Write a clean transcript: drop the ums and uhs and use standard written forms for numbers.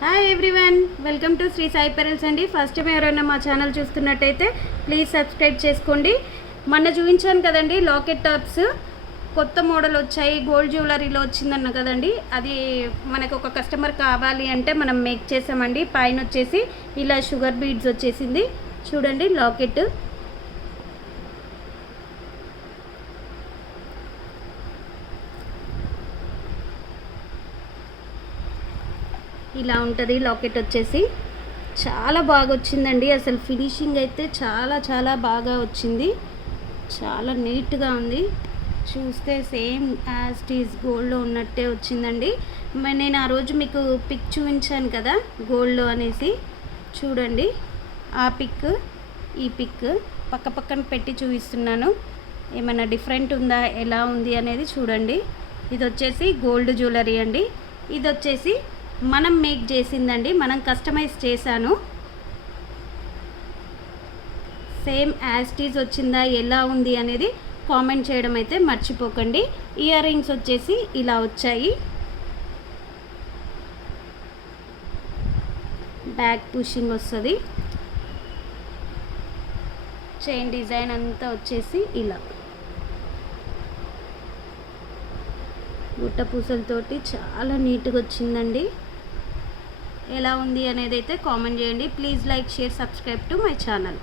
Hi everyone, welcome to Shri Sai pearls అండి. First time ఎవరైనా మా ఛానల్ చూస్తున్నట్టయితే ప్లీజ్ సబ్స్క్రైబ్ చేసుకోండి. మొన్న చూపించాను కదండి లాకెట్ టాప్స్, కొత్త మోడల్ వచ్చాయి, గోల్డ్ జ్యువెలరీలో వచ్చిందన్న కదండి. అది మనకు ఒక కస్టమర్ కావాలి అంటే మనం మేక్ చేసామండి. పైన వచ్చేసి ఇలా షుగర్ బీడ్స్ వచ్చేసింది చూడండి. లాకెట్ ఇలా ఉంటుంది. లాకెట్ వచ్చేసి చాలా బాగా వచ్చిందండి. అసలు ఫినిషింగ్ అయితే చాలా చాలా బాగా వచ్చింది. చాలా నీట్గా ఉంది. చూస్తే సేమ్ యాజ్ టీజ్ గోల్డ్లో ఉన్నట్టే వచ్చిందండి. నేను ఆ రోజు మీకు పిక్ చూపించాను కదా గోల్డ్లో అనేసి, చూడండి. ఆ పిక్ ఈ పిక్ పక్క పక్కన పెట్టి చూపిస్తున్నాను. ఏమైనా డిఫరెంట్ ఉందా, ఎలా ఉంది అనేది చూడండి. ఇది వచ్చేసి గోల్డ్ జ్యువెలరీ అండి. ఇది వచ్చేసి మనం మేక్ చేసిందండి, మనం కస్టమైజ్ చేశాను. సేమ్ యాజ్ టీజ్ వచ్చిందా, ఎలా ఉంది అనేది కామెంట్ చేయడం అయితే మర్చిపోకండి. ఇయర్ రింగ్స్ వచ్చేసి ఇలా వచ్చాయి. బ్యాక్ పుషింగ్ వస్తుంది. చైన్ డిజైన్ అంతా వచ్చేసి ఇలా గుట్ట పూసలతోటి చాలా నీట్గా వచ్చిందండి. ఎలా ఉంది అనేది అయితే కామెంట్ చేయండి. Please like, share, subscribe to my channel.